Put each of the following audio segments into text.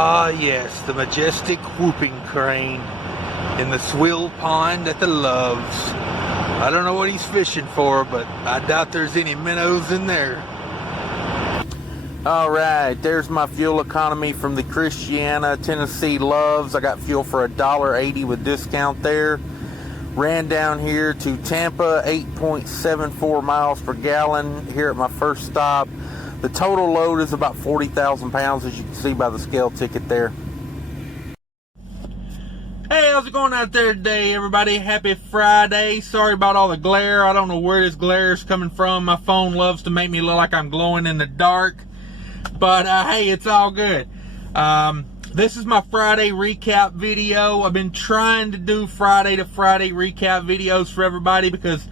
Ah, yes, the majestic whooping crane in the swill pond at the Loves. I don't know what he's fishing for, but I doubt there's any minnows in there. Alright, there's my fuel economy from the Christiana, Tennessee Loves. I got fuel for $1.80 with discount there. Ran down here to Tampa, 8.74 miles per gallon here at my first stop. The total load is about 40,000 pounds, as you can see by the scale ticket there. Hey, how's it going out there today, everybody? Happy Friday. Sorry about all the glare. I don't know where this glare is coming from. My phone loves to make me look like I'm glowing in the dark. But, hey, it's all good. This is my Friday recap video. I've been trying to do Friday to Friday recap videos for everybody because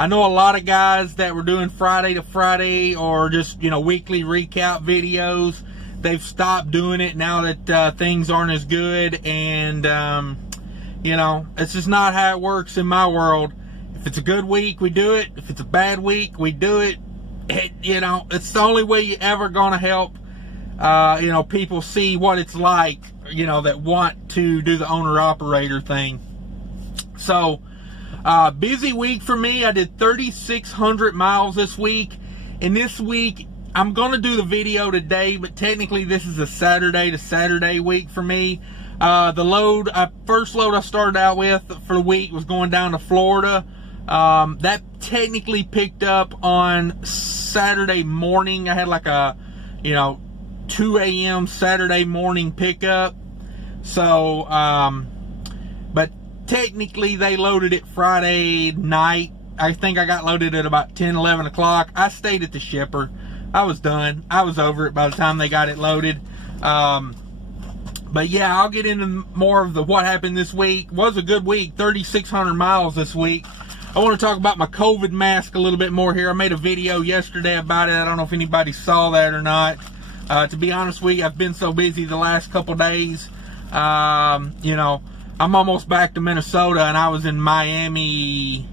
I know a lot of guys that were doing Friday to Friday or just, weekly recap videos. They've stopped doing it now that things aren't as good. And, it's just not how it works in my world. If it's a good week, we do it. If it's a bad week, we do it. It's the only way you're ever going to help, people see what it's like, that want to do the owner-operator thing. So, busy week for me. I did 3,600 miles this week. And this week, I'm going to do the video today, but technically this is a Saturday to Saturday week for me. The first load I started out with for the week was going down to Florida. That technically picked up on Saturday morning. I had like a, 2 a.m. Saturday morning pickup. So, but technically they loaded it Friday night. I think I got loaded at about 10, 11 o'clock. I stayed at the shipper. I was done. I was over it by the time they got it loaded. But yeah, I'll get into more of what happened this week. It was a good week, 3,600 miles this week. I want to talk about my COVID mask a little bit more here. I made a video yesterday about it. I don't know if anybody saw that or not. To be honest with you, I've been so busy the last couple days. I'm almost back to Minnesota, and I was in Miami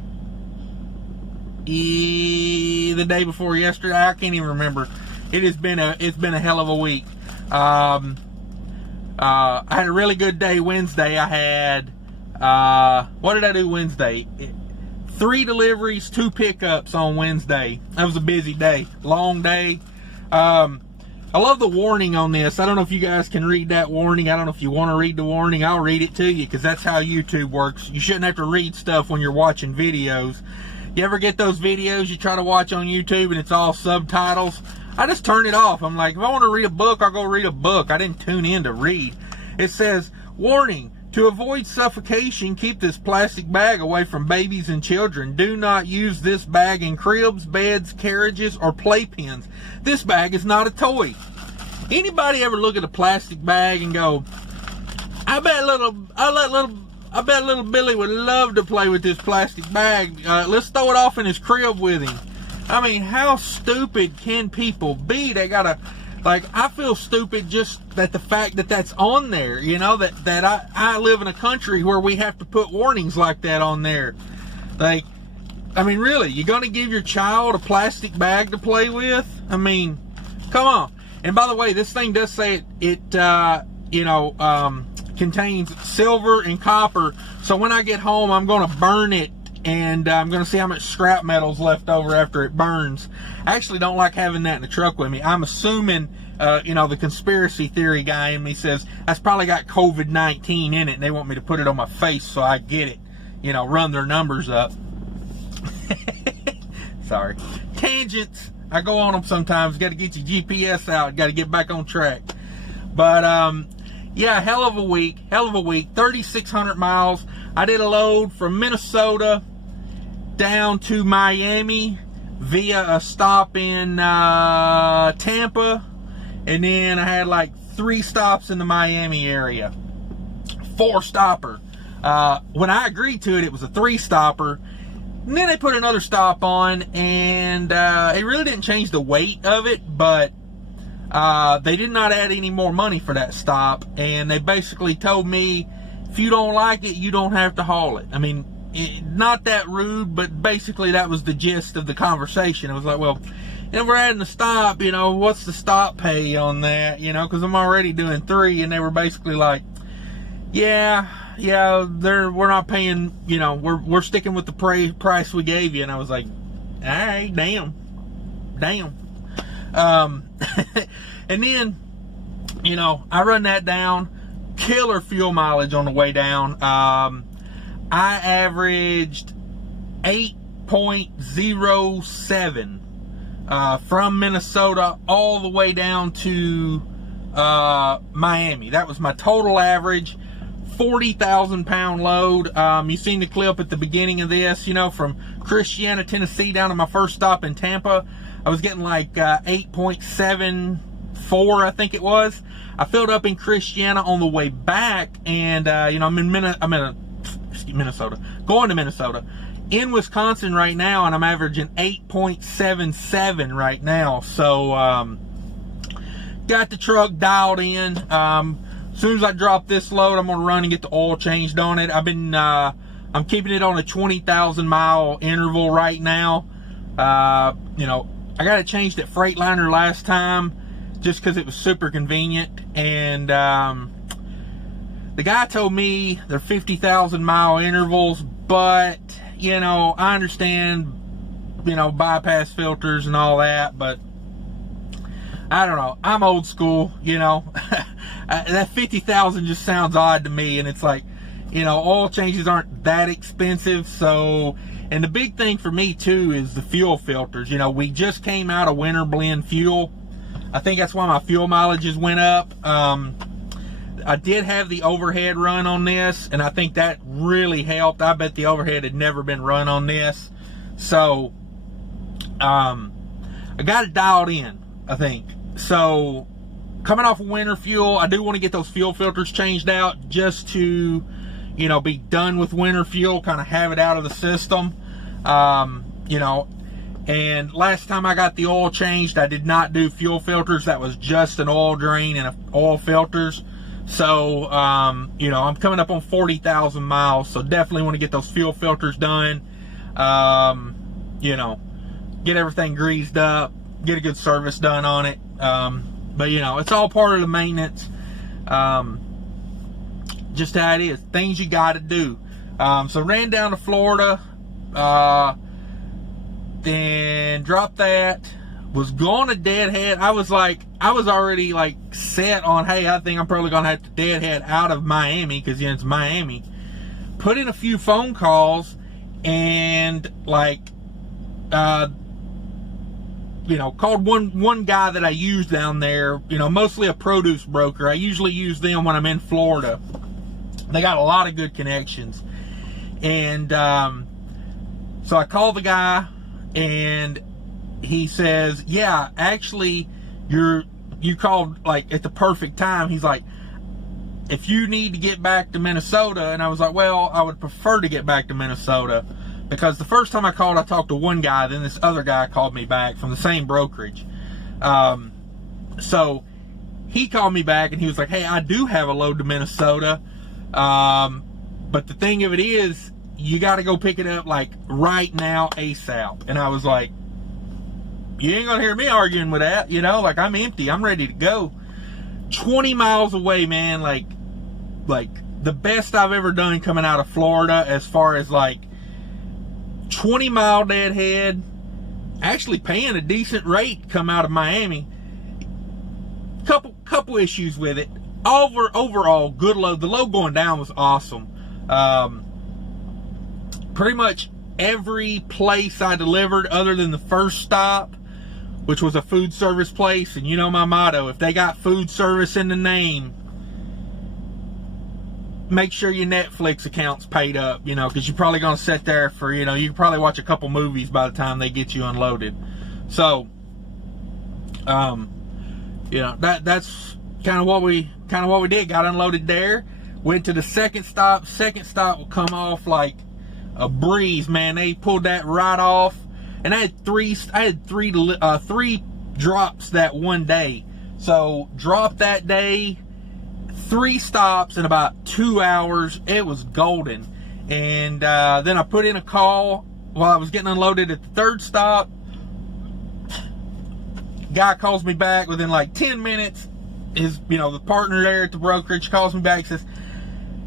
the day before yesterday. I can't even remember. It's been a hell of a week. I had a really good day Wednesday. I had what did I do Wednesday? 3 deliveries, 2 pickups on Wednesday. That was a busy day, long day. I love the warning on this. I don't know if you guys can read that warning. I don't know if you want to read the warning. I'll read it to you because that's how YouTube works. You shouldn't have to read stuff when you're watching videos. You ever get those videos you try to watch on YouTube and it's all subtitles? I just turn it off. I'm like, if I want to read a book, I'll go read a book. I didn't tune in to read. It says, warning, to avoid suffocation, keep this plastic bag away from babies and children. Do not use this bag in cribs, beds, carriages, or playpens. This bag is not a toy. Anybody ever look at a plastic bag and go, I bet little Billy would love to play with this plastic bag. Let's throw it off in his crib with him. I mean, how stupid can people be? They gotta, I feel stupid just that the fact that that's on there, that I live in a country where we have to put warnings like that on there. Really, you're gonna give your child a plastic bag to play with? I mean, come on. And by the way, this thing does say it contains silver and copper. So when I get home, I'm going to burn it, and I'm going to see how much scrap metal's left over after it burns. I actually don't like having that in the truck with me. I'm assuming, the conspiracy theory guy in me says that's probably got COVID-19 in it, and they want me to put it on my face so I get it. Run their numbers up. Sorry. Tangents. I go on them sometimes. Got to get your GPS out. Got to get back on track. But, yeah, hell of a week. 3,600 miles. I did a load from Minnesota down to Miami via a stop in Tampa. And then I had 3 stops in the Miami area. 4-stopper. When I agreed to it, it was a 3-stopper. And then they put another stop on, and it really didn't change the weight of it, but they did not add any more money for that stop. And they basically told me, if you don't like it, you don't have to haul it. I mean, not that rude, but basically that was the gist of the conversation. It was like, well, And we're adding the stop, you know, what's the stop pay on that, you know, because I'm already doing 3. And they were basically like, yeah, we're not paying, you know, we're sticking with the price we gave you. And I was like, all right, damn. And then, you know, I run that down, killer fuel mileage on the way down. I averaged 8.07 from Minnesota all the way down to Miami. That was my total average. 40,000 pound load. You seen the clip at the beginning of this, you know, from Christiana, Tennessee down to my first stop in Tampa. I was getting like 8.74, I think it was. I filled up in Christiana on the way back, and you know, I'm in Minnesota, going to Minnesota. In Wisconsin right now, and I'm averaging 8.77 right now. So got the truck dialed in. As soon as I drop this load, I'm gonna run and get the oil changed on it. I'm keeping it on a 20,000 mile interval right now. You know, I got it changed at Freightliner last time just because it was super convenient. And the guy told me they're 50,000 mile intervals, but you know, I understand, you know, bypass filters and all that, but I don't know. I'm old school, you know. That 50,000 just sounds odd to me, and it's like, you know, oil changes aren't that expensive. So, and the big thing for me too is the fuel filters. You know, we just came out of winter blend fuel. I think that's why my fuel mileages went up. I did have the overhead run on this, and I think that really helped. I bet the overhead had never been run on this. So, I got it dialed in, I think. So, coming off of winter fuel, I do want to get those fuel filters changed out just to, you know, be done with winter fuel, kind of have it out of the system. You know, and last time I got the oil changed, I did not do fuel filters. That was just an oil drain and oil filters. So, you know, I'm coming up on 40,000 miles, so definitely want to get those fuel filters done. You know, get everything greased up, get a good service done on it. But you know, it's all part of the maintenance. Just how it is. Things you got to do. So ran down to Florida, then dropped that. Was going to deadhead. I was already like set on, hey, I think I'm probably gonna have to deadhead out of Miami because, you know, it's Miami. Put in a few phone calls and like, you know, called one guy that I use down there, you know, mostly a produce broker. I usually use them when I'm in Florida. They got a lot of good connections. And so I called the guy, and he says, yeah, actually, you called like at the perfect time. He's like, if you need to get back to Minnesota. And I was like, well, I would prefer to get back to Minnesota, because the first time I called, I talked to one guy, then this other guy called me back from the same brokerage. So he called me back, and he was like, hey, I do have a load to Minnesota. But the thing of it is, you got to go pick it up like right now, ASAP. And I was like, you ain't gonna hear me arguing with that, you know, like I'm empty, I'm ready to go. 20 miles away, man, like the best I've ever done coming out of Florida, as far as like 20 mile deadhead, actually paying a decent rate come out of Miami. Couple issues with it. Overall, good load. The load going down was awesome. Pretty much every place I delivered, other than the first stop, which was a food service place, and you know my motto, if they got food service in the name, make sure your Netflix account's paid up, you know, because you're probably going to sit there for, you know, you can probably watch a couple movies by the time they get you unloaded. So, you know, that's kind of what we did. Got unloaded there, went to the second stop. Second stop will come off like a breeze, man. They pulled that right off. And I had three drops that one day. So dropped that day, 3 stops in about 2 hours. It was golden. And then I put in a call while I was getting unloaded at the third stop. Guy calls me back within like 10 minutes. His, the partner there at the brokerage calls me back, says,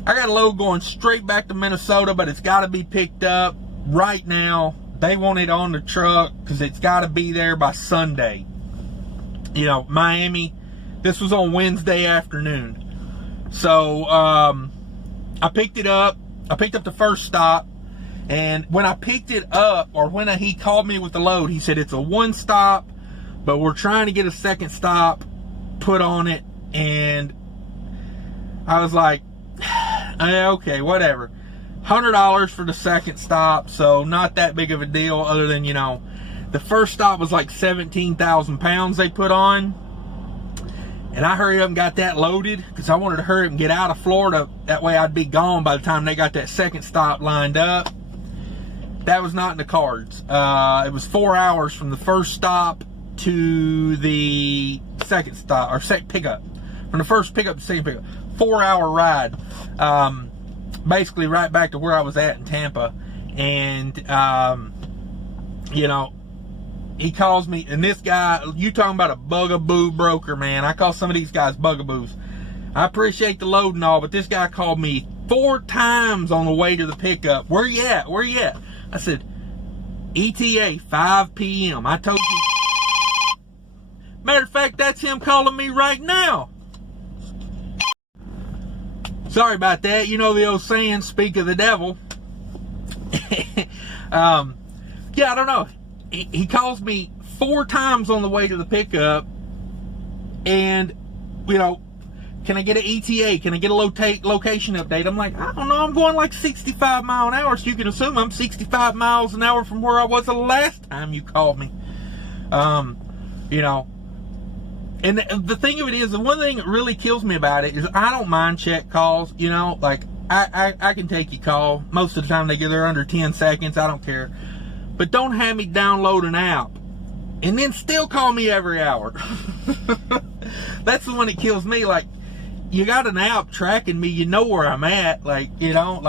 I got a load going straight back to Minnesota, but it's got to be picked up right now. They want it on the truck because it's got to be there by Sunday. Miami. This was on Wednesday afternoon. So I picked it up. I picked up the first stop. And when I picked it up, or when he called me with the load, he said it's a one stop, but we're trying to get a second stop put on it. And I was like, okay, whatever. $100 for the second stop, so not that big of a deal, other than, the first stop was like 17,000 pounds they put on. And I hurried up and got that loaded because I wanted to hurry up and get out of Florida. That way I'd be gone by the time they got that second stop lined up. That was not in the cards. It was 4 hours from the first stop to the second stop, or second pickup. From the first pickup to second pickup. 4 hour ride. Basically right back to where I was at in Tampa. And, he calls me, and this guy, you talking about a bugaboo broker, man. I call some of these guys bugaboos. I appreciate the load and all, but this guy called me 4 times on the way to the pickup. Where you at? Where you at? I said, ETA, 5 p.m. I told you. Matter of fact, that's him calling me right now. Sorry about that. You know the old saying, speak of the devil. Yeah, I don't know. He calls me 4 times on the way to the pickup, and, can I get an ETA? Can I get a location update? I'm like, I don't know. I'm going like 65 miles an hour, so you can assume I'm 65 miles an hour from where I was the last time you called me. And the thing of it is, the one thing that really kills me about it is I don't mind check calls. Like I can take your call. Most of the time they're under 10 seconds. I don't care. But don't have me download an app and then still call me every hour. That's the one that kills me. Like, you got an app tracking me, you know where I'm at. Like, I don't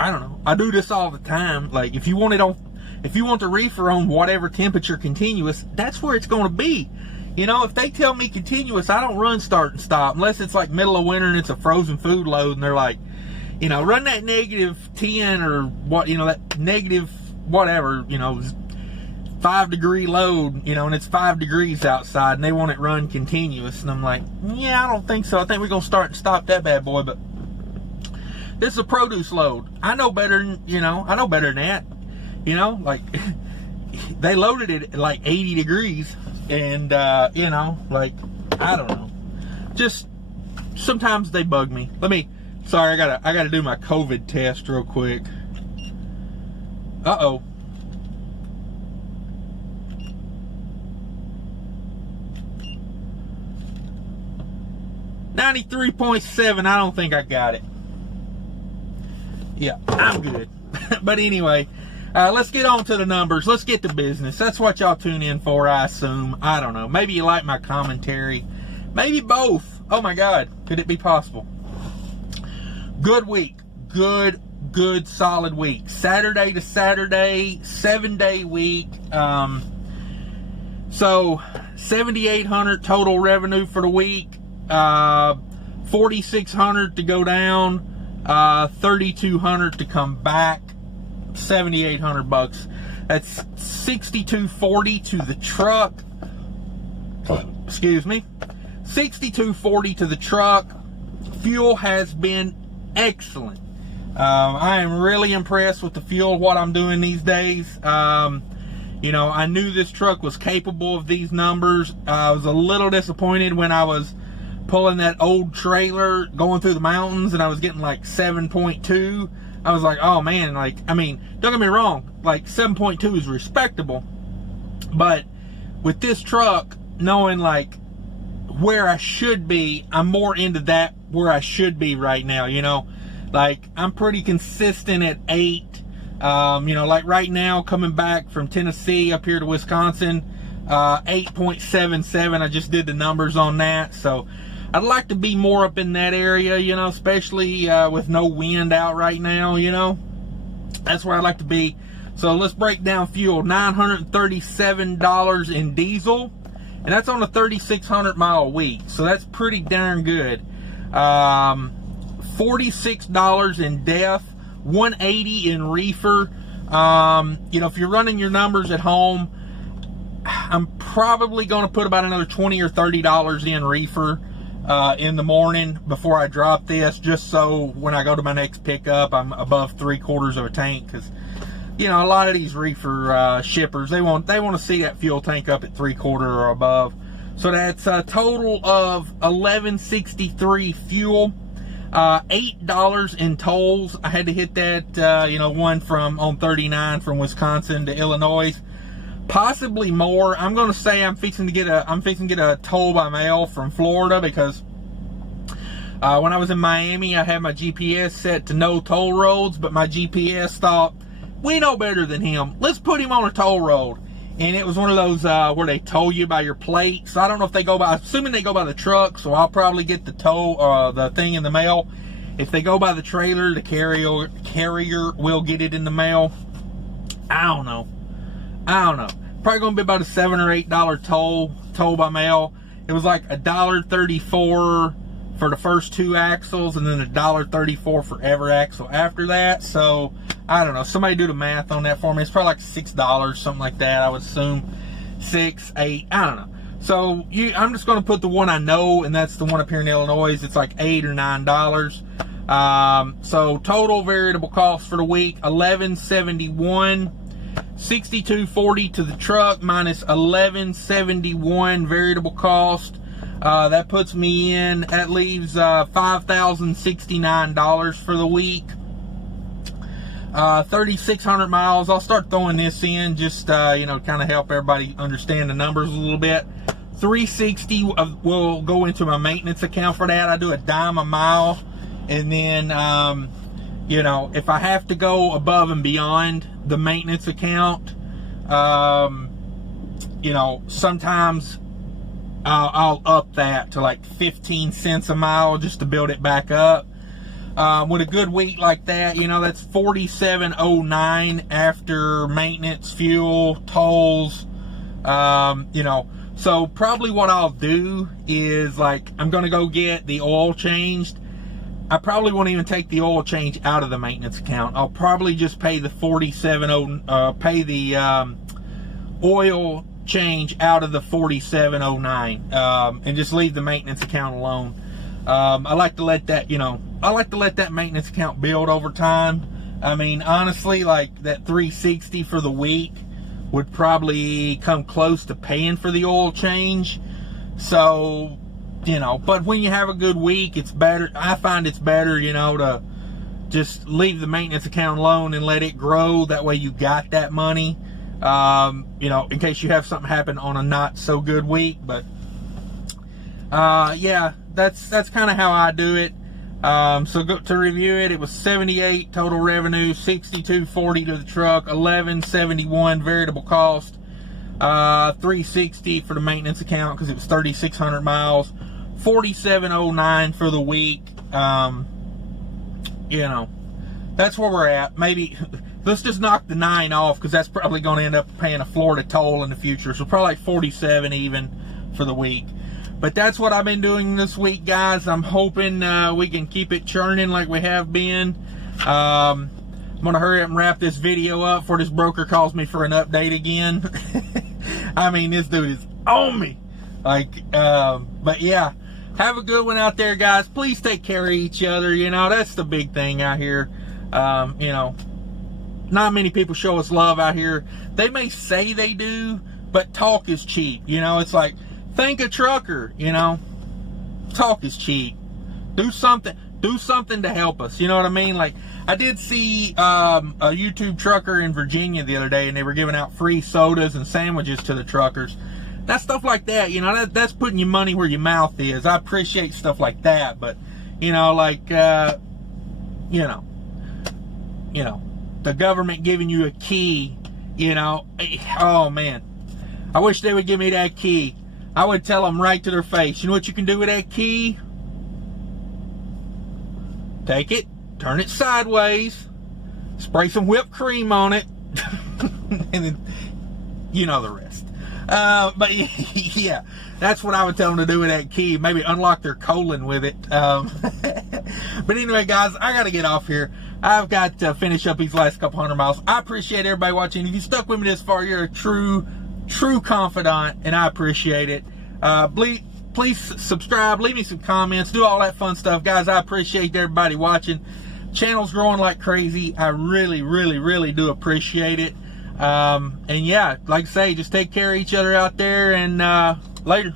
know. I do this all the time. Like, if you want the reefer on whatever temperature continuous, that's where it's going to be. If they tell me continuous, I don't run start and stop unless it's like middle of winter and it's a frozen food load and they're like, run that -10 or what, that negative whatever, 5-degree load, and it's 5 degrees outside and they want it run continuous. And I'm like, yeah, I don't think so. I think we're going to start and stop that bad boy. But this is a produce load. I know better than, I know better than that. Like, they loaded it at like 80 degrees and, like, I don't know. Just, sometimes they bug me. Sorry, I gotta do my COVID test real quick. Uh-oh. $93.7. I don't think I got it. Yeah, I'm good. But anyway, let's get on to the numbers. Let's get to business. That's what y'all tune in for, I assume. I don't know. Maybe you like my commentary. Maybe both. Oh my God. Could it be possible? Good week. Good, solid week. Saturday to Saturday, 7-day week. So, $7,800 total revenue for the week. $4,600 to go down. $3,200 to come back. $7,800. That's $6,240 to the truck. Excuse me. $6,240 to the truck. Fuel has been excellent. I am really impressed with the fuel, what I'm doing these days. I knew this truck was capable of these numbers. I was a little disappointed when I was pulling that old trailer going through the mountains and I was getting like 7.2. I was like, oh man, don't get me wrong, like 7.2 is respectable, but with this truck, knowing like where I should be, I'm more into that where I should be right now. Like I'm pretty consistent at 8. Like right now coming back from Tennessee up here to Wisconsin, 8.77. I just did the numbers on that, so I'd like to be more up in that area, especially with no wind out right now, That's where I'd like to be. So let's break down fuel. $937 in diesel, and that's on a 3,600 mile week. So that's pretty darn good. $46 in DEF, $180 in reefer. You know, if you're running your numbers at home, I'm probably going to put about another $20 or $30 in reefer in the morning before I drop this, just so when I go to my next pickup, I'm above 3/4 of a tank. Because, you know, a lot of these reefer shippers, they want to see that fuel tank up at 3/4 or above. So that's a total of $11.63 fuel. $8 in tolls. I had to hit that, you know, one from on 39 from Wisconsin to Illinois. Possibly more. I'm going to say I'm fixing to get a toll by mail from Florida, because when I was in Miami, I had my GPS set to no toll roads, but my GPS thought, we know better than him. Let's put him on a toll road. And it was one of those where they toll you by your plate. So I don't know if they go by, assuming they go by the truck, so I'll probably get the toll, the thing in the mail. If they go by the trailer, the carrier will get it in the mail. I don't know. Probably gonna be about a $7 or $8 toll by mail. It was like $1.34 for the first 2 axles, and then $1.34 for every axle after that. So I don't know. Somebody do the math on that for me. It's probably like $6, something like that. I would assume 6, 8. I don't know. So I'm just going to put the one I know, and that's the one up here in Illinois. It's like $8 or $9. So total variable cost for the week, $11.71. $62.40 to the truck minus $11.71 variable cost. That puts me in. That leaves $5,069 for the week. 3,600 miles. I'll start throwing this in, just you know, kind of help everybody understand the numbers a little bit. $360 will go into my maintenance account for that. I do $0.10 a mile, and then you know, if I have to go above and beyond the maintenance account, you know, sometimes I'll up that to like 15 cents a mile just to build it back up. With a good week like that, you know, that's $47.09 after maintenance, fuel, tolls, you know. So probably what I'll do is, like, I'm going to go get the oil changed. I probably won't even take the oil change out of the maintenance account. I'll probably just pay the pay the oil change out of the $47.09, and just leave the maintenance account alone. I like to let that, you know, I like to let that maintenance account build over time. I mean, honestly, like that $360 for the week would probably come close to paying for the oil change. So, you know, but when you have a good week, it's better. I find it's better, you know, to just leave the maintenance account alone and let it grow. That way you got that money, you know, in case you have something happen on a not so good week. But yeah, that's kind of how I do it. So to review it, it was 78 total revenue, 62.40 to the truck, 11.71 variable cost, 360 for the maintenance account because it was 3,600 miles, 47.09 for the week. You know, that's where we're at. Maybe let's just knock the 9 off, because that's probably going to end up paying a Florida toll in the future. So probably like 47 even for the week. But that's what I've been doing this week, guys. I'm hoping we can keep it churning like we have been. I'm going to hurry up and wrap this video up before this broker calls me for an update again. I mean, this dude is on me. Like, but yeah, have a good one out there, guys. Please take care of each other. You know, that's the big thing out here. You know, not many people show us love out here. They may say they do, but talk is cheap. You know, it's like, thank a trucker, you know. Talk is cheap. Do something to help us. You know what I mean? Like, I did see a YouTube trucker in Virginia the other day, and they were giving out free sodas and sandwiches to the truckers. That stuff like that, you know, that's putting your money where your mouth is. I appreciate stuff like that, but, you know, like, you know, the government giving you a key, you know, oh man, I wish they would give me that key. I would tell them right to their face, you know what you can do with that key? Take it, turn it sideways, spray some whipped cream on it, And then, you know the rest. But yeah, that's what I would tell them to do with that key. Maybe unlock their colon with it. But anyway, guys, I got to get off here. I've got to finish up these last couple 100 miles. I appreciate everybody watching. If you stuck with me this far, you're a true confidant, and I appreciate it. Please subscribe, leave me some comments, do all that fun stuff. Guys, I appreciate everybody watching. Channel's growing like crazy. I really do appreciate it. And yeah, like I say, just take care of each other out there, and later.